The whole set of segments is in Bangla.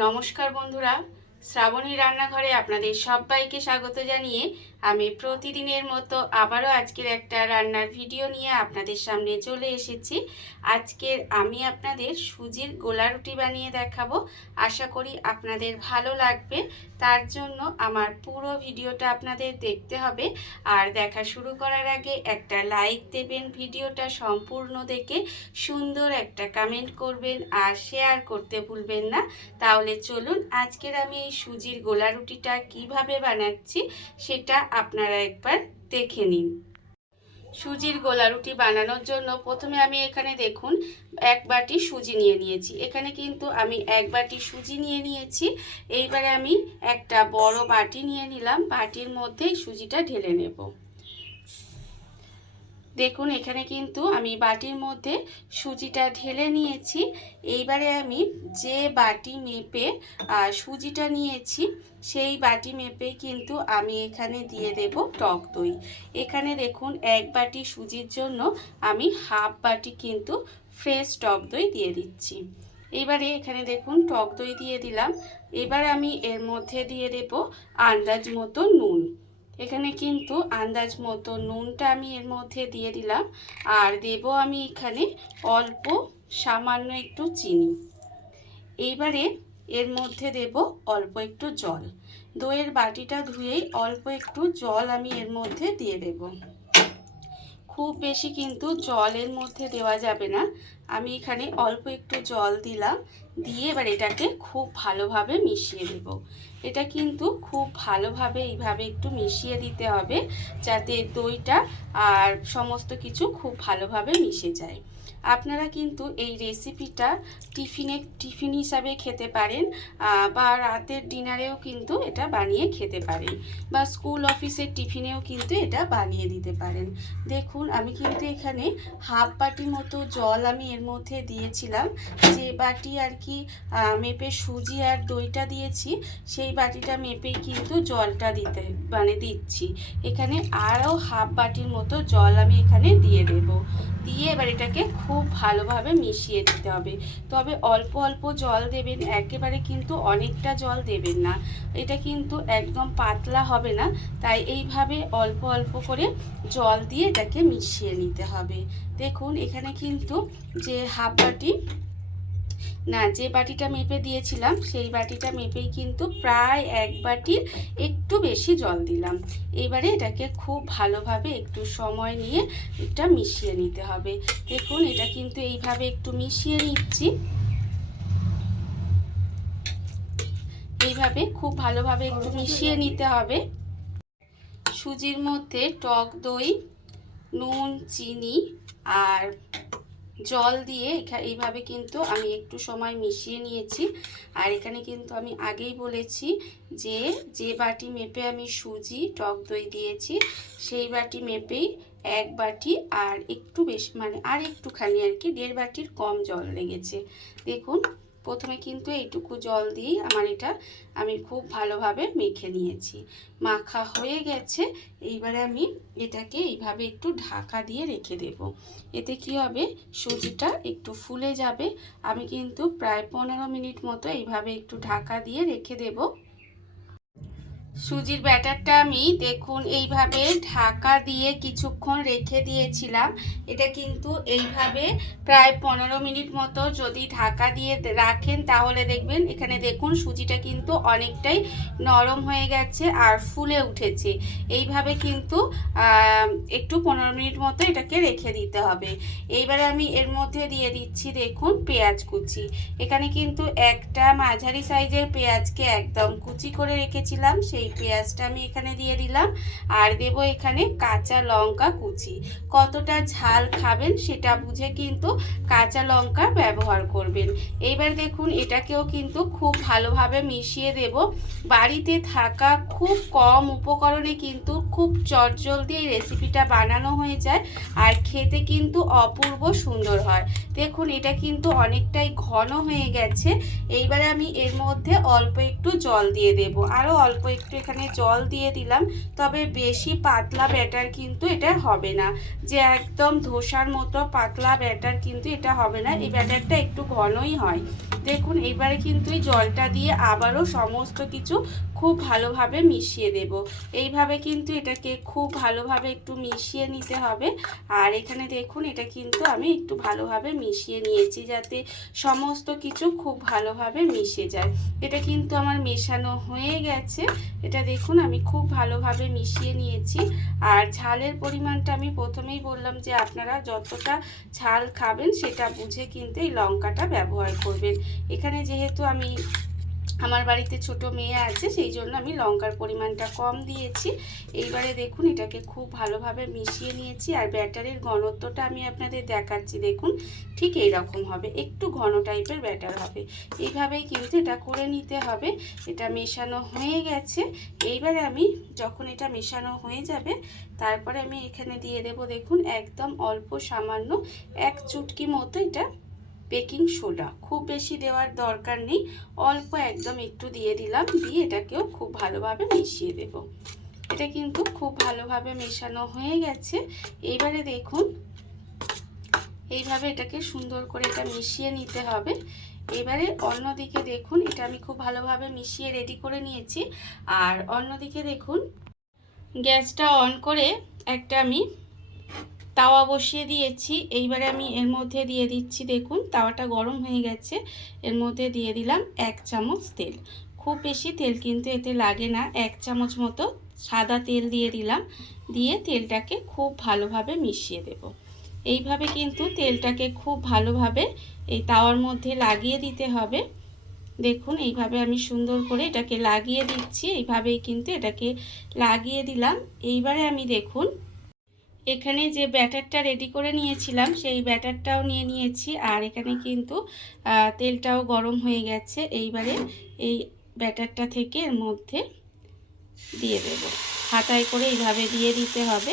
নমস্কার বন্ধুরা, শ্রাবণী রান্নাঘরে আপনাদের সবাইকে স্বাগত জানিয়ে আমি প্রতিদিনের মতো আবারও আজকের একটা রান্নার ভিডিও নিয়ে আপনাদের সামনে চলে এসেছি। আজকের আমি আপনাদের সুজির গোলা রুটি বানিয়ে দেখাবো। আশা করি আপনাদের ভালো লাগবে। তার জন্য আমার পুরো ভিডিওটা আপনাদের দেখতে হবে। আর দেখা শুরু করার আগে একটা লাইক দেবেন, ভিডিওটা সম্পূর্ণ দেখে সুন্দর একটা কমেন্ট করবেন আর শেয়ার করতে ভুলবেন না। তাহলে চলুন আজকের আমি এই সুজির গোলা রুটিটা কিভাবে বানাচ্ছি সেটা আপনারা একবার দেখে নিন। সুজির গোলা রুটি বানানোর জন্য প্রথমে আমি এখানে দেখুন এক বাটি সুজি নিয়ে নিয়েছি। এখানে কিন্তু আমি এক বাটি সুজি নিয়ে নিয়েছি। এইবারে আমি একটা বড় বাটি নিয়ে নিলাম, বাটির মধ্যে সুজিটা ঢেলে নেব। দেখুন এখানে কিন্তু আমি বাটির মধ্যে সুজিটা ঢেলে নিয়েছি। এইবারে আমি যে বাটি মেপে সুজিটা নিয়েছি সেই বাটি মেপে কিন্তু আমি এখানে দিয়ে দেব টক দই। এখানে দেখুন এক বাটি সুজির জন্য আমি হাফ বাটি কিন্তু ফ্রেশ টক দই দিয়ে দিচ্ছি। এবারে এখানে দেখুন টক দই দিয়ে দিলাম। এবার আমি এর মধ্যে দিয়ে দেব আন্দাজ মতো নুন। এখানে কিন্তু আন্দাজ মতো নুনটা আমি এর মধ্যে দিয়ে দিলাম। আর দেব আমি এখানে অল্প সামান্য একটু চিনি। এইবারে এর মধ্যে দেব অল্প একটু জল। দইয়ের বাটিটা ধুয়েই অল্প একটু জল আমি এর মধ্যে দিয়ে দেব। খুব বেশি কিন্তু জলের মধ্যে দেওয়া যাবে না। আমি এখানে অল্প একটু জল দিলাম, দিয়ে এবার এটাকে খুব ভালোভাবে মিশিয়ে দেব। এটা কিন্তু খুব ভালোভাবে এইভাবে একটু মিশিয়ে দিতে হবে যাতে দইটা আর সমস্ত কিছু খুব ভালোভাবে মিশে যায়। আপনারা কিন্তু এই রেসিপিটা টিফিন হিসাবে খেতে পারেন, বা রাতের ডিনারেও কিন্তু এটা বানিয়ে খেতে পারেন, বা স্কুল অফিসের টিফিনেও কিন্তু এটা বানিয়ে দিতে পারেন। দেখুন আমি কিন্তু এখানে হাফ বাটি মতো জল আমি এর মধ্যে দিয়েছিলাম। যে বাটি আর কি মেপে সুজি আর দইটা দিয়েছি সেই বাটিটা মেপেই কিন্তু জলটা দিচ্ছি। এখানে আরও হাফ বাটির মতো জল আমি এখানে দিয়ে দেব। দিয়ে এবার এটাকে খুব ভালোভাবে মিশিয়ে দিতে হবে। তবে অল্প অল্প জল দেবেন, একেবারে কিন্তু অনেকটা জল দেবেন না। এটা কিন্তু একদম পাতলা হবে না, তাই এইভাবে অল্প অল্প করে জল দিয়ে এটাকে মিশিয়ে নিতে হবে। দেখুন এখানে কিন্তু যে যে বাটিটা মেপে দিয়েছিলাম সেই বাটিটা মেপেই কিন্তু প্রায় এক বাটির একটু বেশি জল দিলাম। এবারে এটাকে খুব ভালোভাবে একটু সময় নিয়ে এটা মিশিয়ে নিতে হবে। দেখুন এটা কিন্তু এইভাবে একটু মিশিয়ে নিচ্ছি। এইভাবে খুব ভালোভাবে একটু মিশিয়ে নিতে হবে। সুজির মধ্যে টক দই, নুন, চিনি আর জল দিয়ে এইভাবে কিন্তু আমি একটু সময় মিশিয়ে নিয়েছি। আর এখানে কিন্তু আমি আগেই বলেছি যে বাটি মেপে আমি সুজি টক দই দিয়েছি সেই বাটি মেপেই এক বাটি আর একটু বেশি, মানে আর একটুখানি আর কি 1.5 বাটির কম জল লেগেছে। দেখুন প্রথমে কিন্তু এইটুকু জল দিয়ে এটা আমি খুব ভালোভাবে মেখে নিয়েছি। মাখা হয়ে গেছে। এইবারে আমি এটাকে এইভাবে একটু ঢাকা দিয়ে রেখে দেব। এতে কি হবে, সুজিটা একটু ফুলে যাবে। আমি কিন্তু প্রায় 15 মিনিট মতো এইভাবে একটু ঢাকা দিয়ে রেখে দেব। সুজির ব্যাটারটা আমি দেখুন এইভাবে ঢাকা দিয়ে কিছুক্ষণ রেখে দিয়েছিলাম। এটা কিন্তু এইভাবে প্রায় 15 মিনিট মতো যদি ঢাকা দিয়ে রাখেন তাহলে দেখবেন এখানে দেখুন সুজিটা কিন্তু অনেকটাই নরম হয়ে গেছে আর ফুলে উঠেছে। এইভাবে কিন্তু একটু 15 মিনিট মতো এটাকে রেখে দিতে হবে। এইবারে আমি এর মধ্যে দিয়ে দিচ্ছি দেখুন পেঁয়াজ কুচি। এখানে কিন্তু একটা মাঝারি সাইজের পেঁয়াজকে একদম কুচি করে রেখেছিলাম, সেই পেঁয়াজটা আমি এখানে দিয়ে দিলাম। আর দেব এখানে কাঁচা লঙ্কা কুচি। কতটা ঝাল খাবেন সেটা বুঝে কিন্তু কাঁচা লঙ্কা ব্যবহার করবেন। এইবার দেখুন এটাকেও কিন্তু খুব ভালোভাবে মিশিয়ে দেব। বাড়িতে থাকা খুব কম উপকরণে কিন্তু খুব চটজলদি এই রেসিপিটা বানানো হয়ে যায় আর খেতে কিন্তু অপূর্ব সুন্দর হয়। দেখুন এটা কিন্তু অনেকটাই ঘন হয়ে গেছে। এইবারে আমি এর মধ্যে অল্প একটু জল দিয়ে দেব, আরও অল্প একটু এখানে জল দিয়ে দিলাম। তবে বেশি পাতলা ব্যাটার কিন্তু এটা হবে না, যে একদম ধোসার মতো পাতলা ব্যাটার কিন্তু এটা হবে না। এই ব্যাটারটা একটু ঘনই হয়। দেখুন এবারে কিন্তু এই জলটা দিয়ে আবারও সমস্ত কিছু খুব ভালোভাবে মিশিয়ে দেব। এইভাবে কিন্তু এটাকে খুব ভালোভাবে একটু মিশিয়ে নিতে হবে। আর এখানে দেখুন এটা কিন্তু আমি একটু ভালোভাবে মিশিয়ে নিয়েছি, যাতে সমস্ত কিছু খুব ভালোভাবে মিশে যায়। এটা কিন্তু আমার মেশানো হয়ে গেছে। এটা দেখুন আমি খুব ভালোভাবে মিশিয়ে নিয়েছি। আর ঝালের পরিমাণটা আমি প্রথমেই বললাম যে আপনারা যতটা ঝাল খাবেন সেটা বুঝে কিন্তু এই লঙ্কাটা ব্যবহার করবেন। এখানে যেহেতু আমার বাড়িতে ছোট মেয়ে আছে, সেই জন্য আমি লঙ্কার পরিমাণটা কম দিয়েছি। এইবারে দেখুন এটাকে খুব ভালোভাবে মিশিয়ে নিয়েছি। আর ব্যাটারের ঘনত্বটা আমি আপনাদের দেখাচ্ছি, দেখুন ঠিক এইরকম হবে, একটু ঘন টাইপের ব্যাটার হবে। এইভাবেই কিন্তু এটা করে নিতে হবে। এটা মেশানো হয়ে গেছে। এইবারে আমি যখন এটা মেশানো হয়ে যাবে, তারপরে আমি এখানে দিয়ে দেব, দেখুন একদম অল্প সামান্য 1 চুটকি মতো এটা বেকিং সোডা। খুব বেশি দেওয়ার দরকার নেই, অল্প একদম একটু দিয়ে দিলাম। দিয়ে এটাকেও খুব ভালোভাবে মিশিয়ে দেব। এটা কিন্তু খুব ভালোভাবে মেশানো হয়ে গেছে। এইবারে দেখুন এইভাবে এটাকে সুন্দর করে এটা মিশিয়ে নিতে হবে। এবারে অন্যদিকে দেখুন এটা আমি খুব ভালোভাবে মিশিয়ে রেডি করে নিয়েছি। আর অন্যদিকে দেখুন গ্যাসটা অন করে একটা আমি তাওয়া বসিয়ে দিয়েছি। এইবারে আমি এর মধ্যে দিয়ে দিচ্ছি, দেখুন তাওয়াটা গরম হয়ে গেছে। এর মধ্যে দিয়ে দিলাম 1 চামচ তেল। খুব বেশি তেল কিন্তু এতে লাগে না, 1 চামচ মতো সাদা তেল দিয়ে দিলাম। দিয়ে তেলটাকে খুব ভালোভাবে মিশিয়ে দেব। এইভাবে কিন্তু তেলটাকে খুব ভালোভাবে এই তাওয়ার মধ্যে লাগিয়ে দিতে হবে। দেখুন এইভাবে আমি সুন্দর করে এটাকে লাগিয়ে দিচ্ছি। এইভাবেই কিন্তু এটাকে লাগিয়ে দিলাম। এইবারে আমি দেখুন এখানে যে ব্যাটারটা রেডি করে নিয়েছিলাম সেই ব্যাটারটাও নিয়ে নিয়েছি। আর এখানে কিন্তু তেলটাও গরম হয়ে গেছে। এইবারে এই ব্যাটারটা থেকে এর মধ্যে দিয়ে দেব, হাতায় করে এইভাবে দিয়ে দিতে হবে।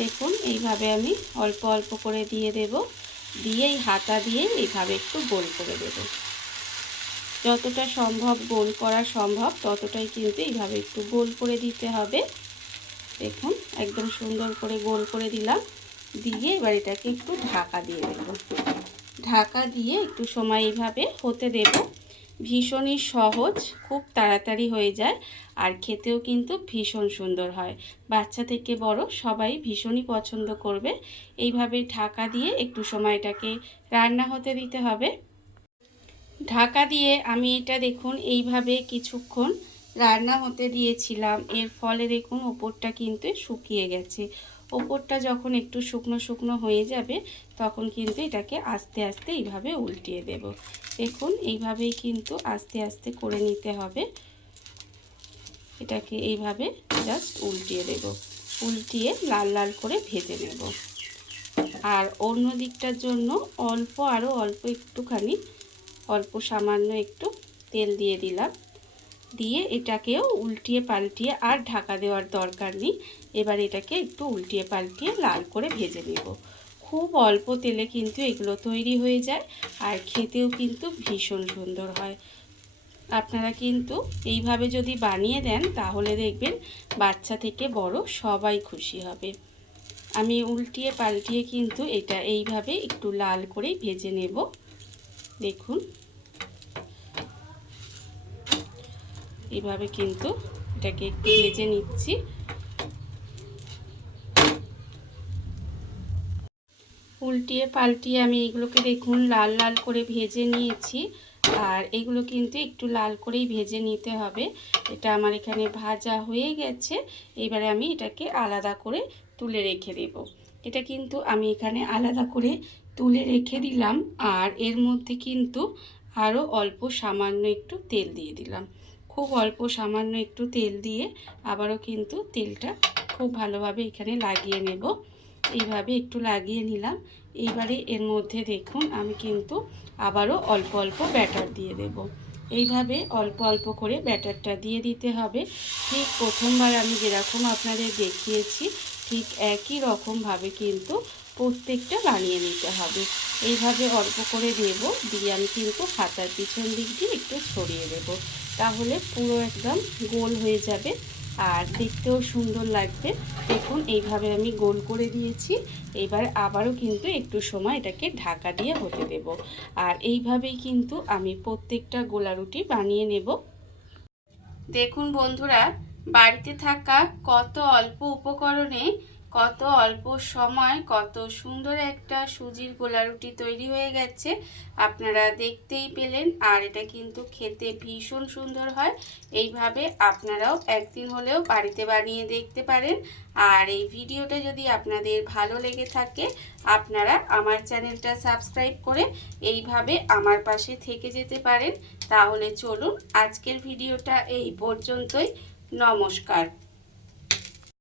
দেখুন এইভাবে আমি অল্প অল্প করে দিয়ে দেব। দিয়ে এই হাতা দিয়ে এইভাবে একটু গোল করে দেব। যতটা সম্ভব গোল করা সম্ভব ততটাই কিন্তু এইভাবে একটু গোল করে দিতে হবে। দেখুন একদম সুন্দর করে গোল করে দিলাম। দিয়ে এবার এটাকে একটু ঢাকা দিয়ে দেব। ঢাকা দিয়ে একটু সময় এইভাবে হতে দেব। ভীষণই সহজ, খুব তাড়াতাড়ি হয়ে যায় আর খেতেও কিন্তু ভীষণ সুন্দর হয়। বাচ্চা থেকে বড় সবাই ভীষণই পছন্দ করবে। এইভাবে ঢাকা দিয়ে একটু সময় এটাকে রান্না হতে দিতে হবে। ঢাকা দিয়ে আমি এটা দেখুন এইভাবে কিছুক্ষণ রান্না হতে দিয়েছিলাম। এর ফলে দেখুন ওপরটা কিন্তু শুকিয়ে গেছে। ওপরটা যখন একটু শুকনো শুকনো হয়ে যাবে তখন কিন্তু এটাকে আস্তে আস্তে এইভাবে উল্টিয়ে দেব। দেখুন এইভাবেই কিন্তু আস্তে আস্তে করে নিতে হবে। এটাকে এইভাবে জাস্ট উল্টিয়ে দেব। উল্টিয়ে লাল লাল করে ভেজে নেব। আর অন্য দিকটার জন্য আরও অল্প একটুখানি অল্প সামান্য একটু তেল দিয়ে দিলাম। দিয়ে এটাকেও উল্টিয়ে পাল্টিয়ে আর ঢাকা দেওয়ার দরকার নেই। এবার এটাকে একটু উল্টিয়ে পাল্টিয়ে লাল করে ভেজে নেব। খুব অল্প তেলে কিন্তু এগুলো তৈরি হয়ে যায় আর খেতেও কিন্তু ভীষণ সুন্দর হয়। আপনারা কিন্তু এইভাবে যদি বানিয়ে দেন তাহলে দেখবেন বাচ্চা থেকে বড় সবাই খুশি হবে। আমি উল্টিয়ে পাল্টিয়ে কিন্তু এটা এইভাবে একটু লাল করে ভেজে নেব। দেখুন এইভাবে কিন্তু এটাকে একটু ভেজে নিচ্ছি। উল্টিয়ে পাল্টিয়ে আমি এগুলোকে দেখুন লাল লাল করে ভেজে নিয়েছি। আর এগুলো কিন্তু একটু লাল করেই ভেজে নিতে হবে। এটা আমার এখানে ভাজা হয়ে গেছে। এবারে আমি এটাকে আলাদা করে তুলে রেখে দেব। এটা কিন্তু আমি এখানে আলাদা করে তুলে রেখে দিলাম। আর এর মধ্যে কিন্তু আরও অল্প সামান্য একটু তেল দিয়ে দিলাম। খুব অল্প সামান্য একটু তেল দিয়ে আবারও কিন্তু তেলটা খুব ভালোভাবে এখানে লাগিয়ে নেব। এইভাবে একটু লাগিয়ে নিলাম। এইবারে এর মধ্যে দেখুন আমি কিন্তু আবারও অল্প অল্প ব্যাটার দিয়ে দেব। এইভাবে অল্প অল্প করে ব্যাটারটা দিয়ে দিতে হবে। ঠিক প্রথমবার আমি যেরকম আপনাদের দেখিয়েছি ঠিক একই রকমভাবে কিন্তু প্রত্যেকটা বানিয়ে নিতে হবে। এইভাবে অল্প করে দেব, দিয়ে আমি কিন্তু হাতার পিছন দিক দিয়ে একটু ছড়িয়ে দেব, তাহলে পুরো একদম গোল হয়ে যাবে আর দেখতেও সুন্দর লাগবে। দেখুন এইভাবে আমি গোল করে দিয়েছি। এবার আবারও কিন্তু একটু সময় এটাকে ঢাকা দিয়ে হতে দেব। আর এইভাবেই কিন্তু আমি প্রত্যেকটা গোলা রুটি বানিয়ে নেব। দেখুন বন্ধুরা, বাড়িতে থাকা কত অল্প উপকরণে কত অল্প সময় কত সুন্দর একটা সুজির গোলা রুটি তৈরি হয়ে গেছে, আপনারা দেখতেই পেলেন। আর এটা কিন্তু খেতে ভীষণ সুন্দর হয়। এইভাবে আপনারাও একদিন হলেও বাড়িতে বানিয়ে দেখতে পারেন। আর এই ভিডিওটা যদি আপনাদের ভালো লেগে থাকে, আপনারা আমার চ্যানেলটা সাবস্ক্রাইব করে এইভাবে আমার পাশে থেকে যেতে পারেন। তাহলে চলুন আজকের ভিডিওটা এই পর্যন্তই। নমস্কার।